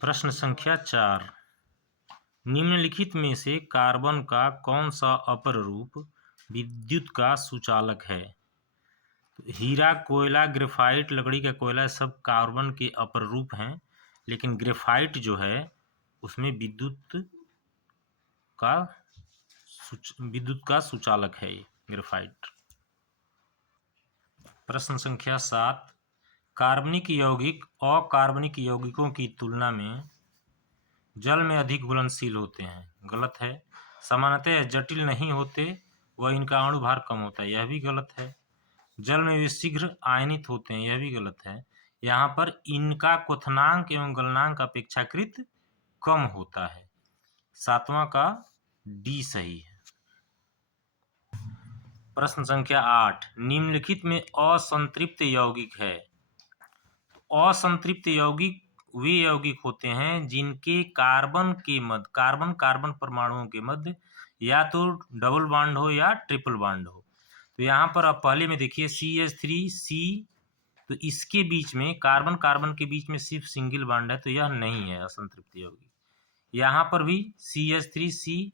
प्रश्न संख्या 4। निम्नलिखित में से कार्बन का कौन सा अपर रूप विद्युत का सुचालक है? तो हीरा, कोयला, ग्रेफाइट, लकड़ी का कोयला सब कार्बन के अपर रूप हैं, लेकिन ग्रेफाइट जो है उसमें विद्युत का सुचालक है ये ग्रेफाइट। प्रश्न संख्या 7। कार्बनिक यौगिक अकार्बनिक यौगिकों की तुलना में जल में अधिक घुलनशील होते हैं। गलत है। सामान्यतः जटिल नहीं होते व इनका अणु भार कम होता है। यह भी गलत है। जल में वे शीघ्र आयनित होते हैं। यह भी गलत है। यहाँ पर इनका क्वथनांक एवं गलनांक अपेक्षाकृत कम होता है। 7वां का डी सही है। प्रश्न संख्या 8। निम्नलिखित में असंतृप्त यौगिक है। असंतृप्त यौगिक वे यौगिक होते हैं जिनके कार्बन कार्बन परमाणुओं के मध्य या तो डबल बॉन्ड हो या ट्रिपल बॉन्ड हो। तो यहाँ पर आप पहले में देखिए CH3C, तो इसके बीच में कार्बन के बीच में सिर्फ सिंगल बॉन्ड है, तो यह नहीं है असंतृप्त यौगिक। यहाँ पर भी CH3C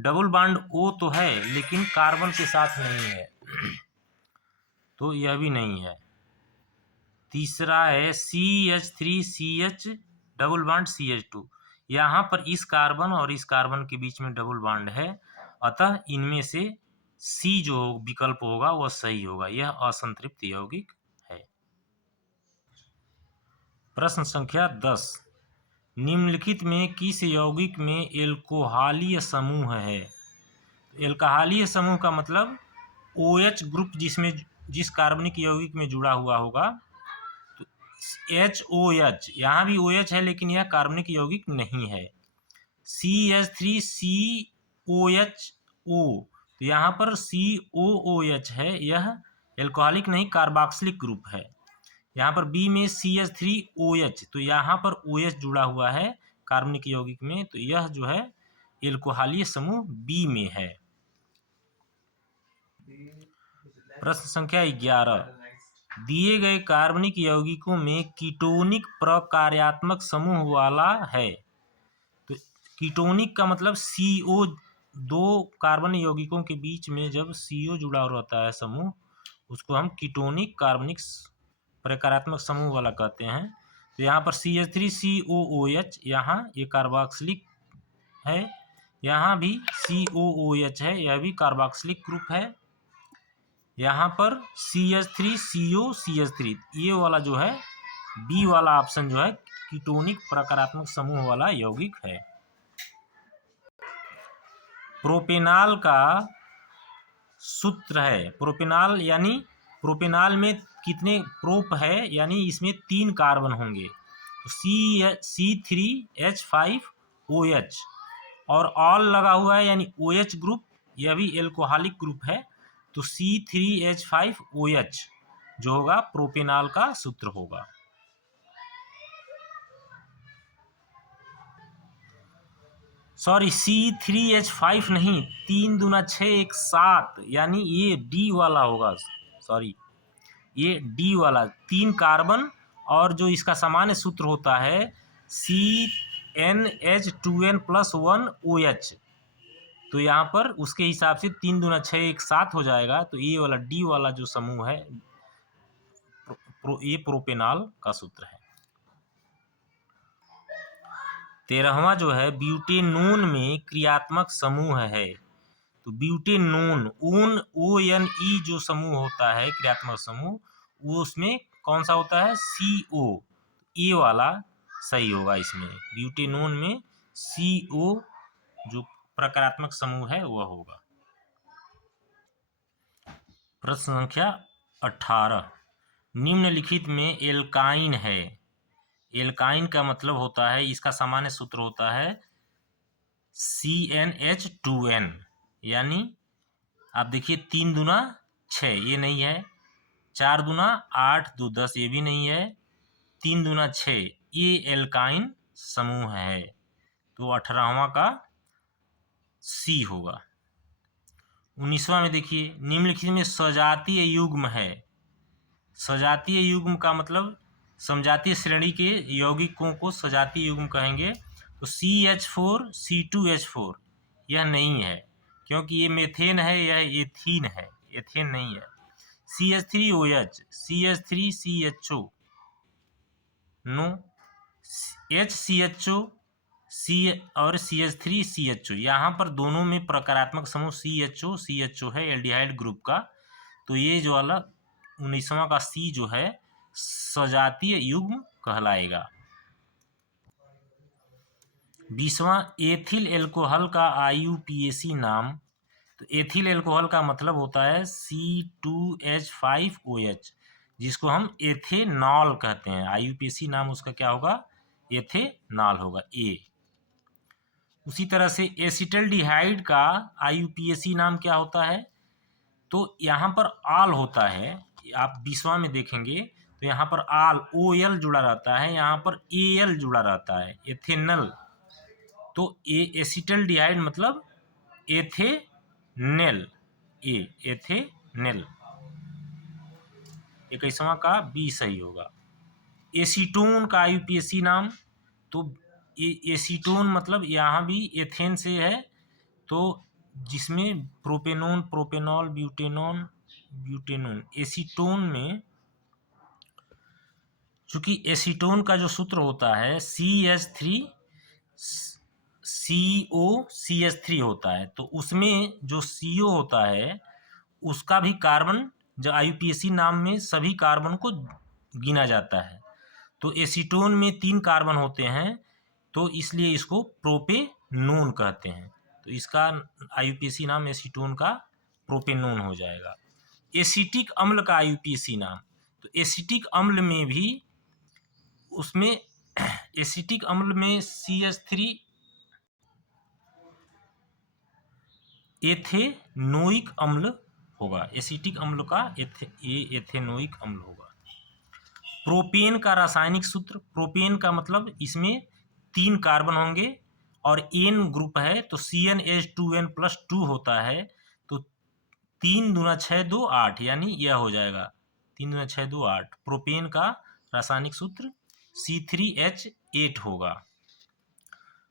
डबल बॉन्ड O तो है लेकिन कार्बन के साथ नहीं है, तो यह भी नहीं है। तीसरा है CH3CH डबल बॉन्ड CH2। यहाँ पर इस कार्बन और इस कार्बन के बीच में डबल बॉन्ड है, अतः इनमें से C जो विकल्प होगा वह सही होगा। यह असंतृप्त यौगिक है। प्रश्न संख्या 10। निम्नलिखित में किस यौगिक में एल्कोहलीय समूह है? एल्कोहलीय समूह का मतलब OH ग्रुप जिस कार्बनिक यौगिक में जुड़ा हुआ होगा, तो HOH, यहाँ भी OH है लेकिन यह कार्बनिक यौगिक नहीं है। CH3COHO, तो यहाँ पर COOH है, यह एल्कोहलिक नहीं कार्बोक्सिलिक ग्रुप है। यहाँ पर B में CH3OH, तो यहाँ पर OH जुड़ा हुआ है कार्बनिक यौगिक में, तो यह जो है एल्कोहलीय समूह B में है। प्रश्न संख्या 11। दिए गए कार्बनिक यौगिकों में कीटोनिक प्रकार्यात्मक समूह वाला है। तो कीटोनिक का मतलब CO, दो कार्बन यौगिकों के बीच में जब CO जुड़ा रहता है समूह, उसको हम कीटोनिक कार्बनिक प्रकार्यात्मक समूह वाला कहते हैं। तो यहाँ पर CH3COOH, यहाँ ये कार्बोक्सिलिक है, यहाँ भी COOH है, यह भी कार्बोक्सिलिक ग्रुप है। यहाँ पर CH3COCH3, ये वाला जो है बी वाला ऑप्शन जो है कीटोनिक प्रकारात्मक समूह वाला यौगिक है। प्रोपेनॉल का सूत्र है। प्रोपेनॉल यानी प्रोपेनॉल में कितने प्रोप है, यानी इसमें 3 कार्बन होंगे, तो C3H5OH और ऑल लगा हुआ है यानी OH ग्रुप, यह भी एल्कोहलिक ग्रुप है, तो C3H5OH जो होगा प्रोपेनॉल का सूत्र होगा। सॉरी, C3H5 नहीं, 3 दूना 6 1 7, यानी ये डी वाला होगा। सॉरी, ये डी वाला 3 कार्बन और जो इसका सामान्य सूत्र होता है CnH2n+1OH, तो यहाँ पर उसके हिसाब से 3 दूना 6 1 7 हो जाएगा, तो ये वाला डी वाला जो समूह है ये प्रोपेनॉल का सूत्र है। 13वां जो है ब्यूटेनोन में क्रियात्मक समूह है। तो ब्यूटेनोन ONE जो समूह होता है क्रियात्मक समूह, वो उसमें कौन सा होता है? CO, ये वाला सही होगा। इसमें ब्यूटेनोन में CO जो प्रकारात्मक समूह है वह होगा। प्रश्न संख्या 18। निम्नलिखित में एल्काइन है। एल्काइन का मतलब होता है, इसका सामान्य सूत्र होता है CnH2n, यानी आप देखिए 3 दूना 6, ये नहीं है, 4 दूना 8 2 10, ये भी नहीं है, 3 दूना 6, ये एल्काइन समूह है, तो 18वां का C होगा। 19वां में देखिए निम्नलिखित में सजातीय युग्म है। सजातीय युग्म का मतलब समजातीय श्रेणी के यौगिकों को सजातीय युग्म कहेंगे। तो CH4 C2H4 यह नहीं है, क्योंकि ये मेथेन है, यह एथीन है, एथेन नहीं है। CH3OH CH3CHO no, HCHO C और CH3CHO, यहाँ पर दोनों में प्रकारात्मक समूह CHO है एल्डिहाइड ग्रुप का। तो ये जो वाला 19वां का C जो है सजातीय युग्म कहलाएगा। 20वां एथिल एल्कोहल का IUPAC नाम। तो एथिल एल्कोहल का मतलब होता है C2H5OH, जिसको हम एथेनॉल कहते हैं। IUPAC नाम उसका क्या होगा? एथेनॉल होगा ए। उसी तरह से एसिटल्डिहाइड का IUPAC नाम क्या होता है? तो यहाँ पर आल होता है, आप 20वां में देखेंगे तो यहाँ पर आल OL जुड़ा रहता है, यहाँ पर AL जुड़ा रहता है, एथेनल। तो एसिटल्डिहाइड मतलब एथेनेल, एथेनेल। 21वां का B सही होगा। एसीटोन का IUPAC नाम। तो एसीटोन मतलब यहाँ भी एथेन से है, तो जिसमें propanone, propanol, butanone, butanone. Acetone में चूंकि एसीटोन का जो सूत्र होता है CH3COCH3 होता है, तो उसमें जो CO होता है उसका भी कार्बन जो IUPAC नाम में सभी कार्बन को गिना जाता है। तो एसीटोन में 3 कार्बन होते हैं, तो इसलिए इसको प्रोपेनोन कहते हैं। तो इसका IUPAC नाम एसीटोन का प्रोपेनोन हो जाएगा। एसिटिक अम्ल का IUPAC नाम। तो एसिटिक अम्ल में भी उसमें एसिटिक अम्ल में CH3 एथेनोइक अम्ल होगा। एसिटिक अम्ल का एथेनोइक अम्ल होगा। प्रोपेन का रासायनिक सूत्र। प्रोपेन का मतलब इसमें 3 कार्बन होंगे और एन ग्रुप है, तो CnH2n+2 होता है। तो 3 दूना 6 2 8, यानी यह हो जाएगा 3 दूना 6 2 8। प्रोपेन का रासायनिक सूत्र C3H8 होगा।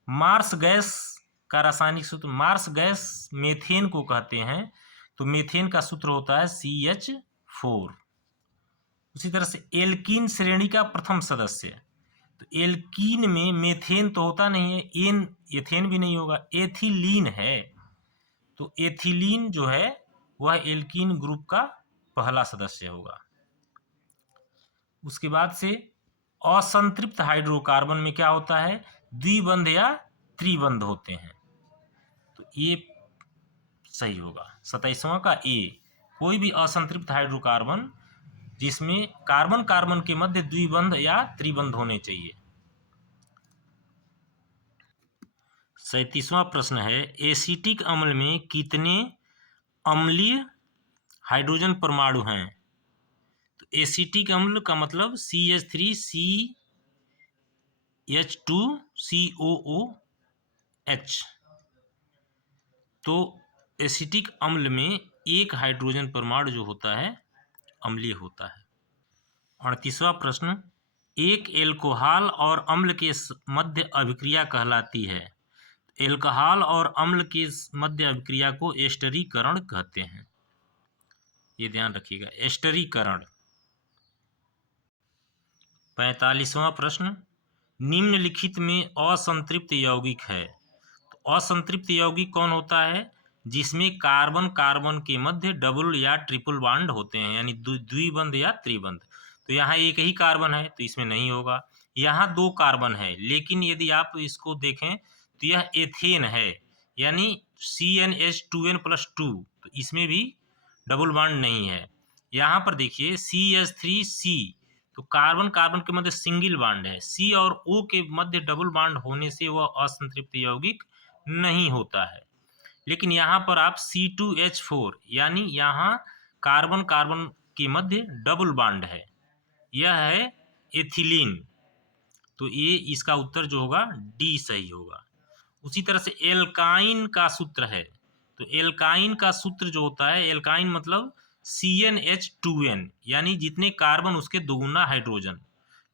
मार्स गैस का रासायनिक सूत्र। मार्स गैस मेथेन को कहते हैं, तो मेथेन का सूत्र होता है CH4। उसी तरह से एल्कीन श्रेणी का प्रथम सदस्य। तो एल्कीन में मेथेन तो होता नहीं है, एथेन भी नहीं होगा, एथिलीन है। तो एथिलीन जो है वह एल्कीन ग्रुप का पहला सदस्य होगा। उसके बाद से असंतृप्त हाइड्रोकार्बन में क्या होता है? द्विबंध या त्रिबंध होते हैं। तो ये सही होगा। 27वां का ए। कोई भी असंतृप्त हाइड्रोकार्बन जिसमें कार्बन कार्बन के मध्य द्विबंध या त्रिबंध होने चाहिए। 37वां प्रश्न है, एसिटिक अम्ल में कितने अम्लीय हाइड्रोजन परमाणु हैं? तो एसिटिक अम्ल का मतलब CH3CH2COOH। तो एसिटिक अम्ल में एक हाइड्रोजन परमाणु जो होता है अम्लीय होता है। 38वां प्रश्न, एक एल्कोहल और अम्ल के मध्य अभिक्रिया कहलाती है। एल्कोहल और अम्ल के मध्य अभिक्रिया को एस्टरीकरण कहते हैं। ये ध्यान रखिएगा, एस्टरीकरण। 45वां प्रश्न, निम्नलिखित में असंतृप्त यौगिक है। तो असंतृप्त यौगिक कौन होता है? जिसमें कार्बन कार्बन के मध्य डबल या ट्रिपल बॉन्ड होते हैं, यानी द्विबंध या त्रिबंध। तो यहाँ एक ही कार्बन है, तो इसमें नहीं होगा। यहाँ 2 कार्बन है, लेकिन यदि आप इसको देखें तो यह एथेन है, यानी CnH2n+2, तो इसमें भी डबल बॉन्ड नहीं है। यहाँ पर देखिए CH3C, तो कार्बन कार्बन के मध्य सिंगल बॉन्ड है। C और O के मध्य डबल बॉन्ड होने से वह असंतृप्त यौगिक नहीं होता है। लेकिन यहाँ पर आप C2H4, यानी यहाँ कार्बन कार्बन के मध्य डबल बॉन्ड है, यह है एथिलीन। तो ये इसका उत्तर जो होगा डी सही होगा। उसी तरह से एल्काइन का सूत्र है। तो एल्काइन का सूत्र जो होता है, एल्काइन मतलब CnH2n, यानी जितने कार्बन उसके दोगुना हाइड्रोजन।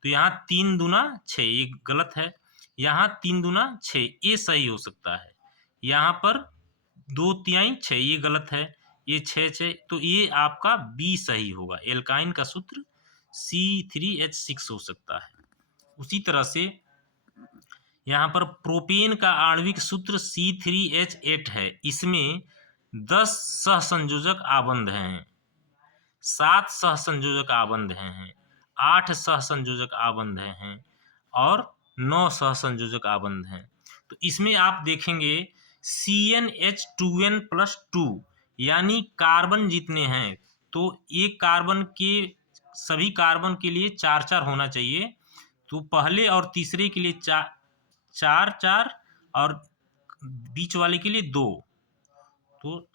तो यहाँ 3 दूना 6, ये गलत है। यहाँ 3 दूना 6, ये सही हो सकता है। यहाँ पर 2 तिहाई 6, ये गलत है। ये 6 6, तो ये आपका बी सही होगा। एल्काइन का सूत्र C3H6 हो सकता है। उसी तरह से यहाँ पर प्रोपेन का आणविक सूत्र C3H8 है। इसमें 10 सहसंयोजक आबंध हैं, 7 सहसंयोजक आबंध हैं, 8 सहसंयोजक आबंध हैं और 9 सहसंयोजक आबंध हैं। तो इसमें आप देखेंगे CnH2n+2 यानी कार्बन जितने हैं, तो एक कार्बन के सभी कार्बन के लिए 4 होना चाहिए। तो पहले और तीसरे के लिए 4 और बीच वाले के लिए 2, तो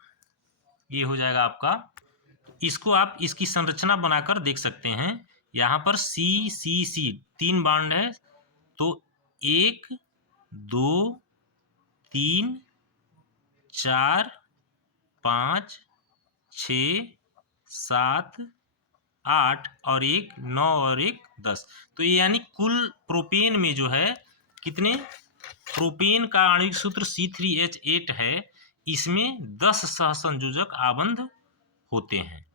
ये हो जाएगा आपका। इसको आप इसकी संरचना बनाकर देख सकते हैं। यहाँ पर C 3 बॉन्ड है, तो 1 2 3 4 5 6 7 8 और 1 9 और 1 10। तो ये यानी कुल प्रोपेन में जो है कितने, प्रोपेन का आणविक सूत्र C3H8 है, इसमें 10 सहसंयोजक आबंध होते हैं।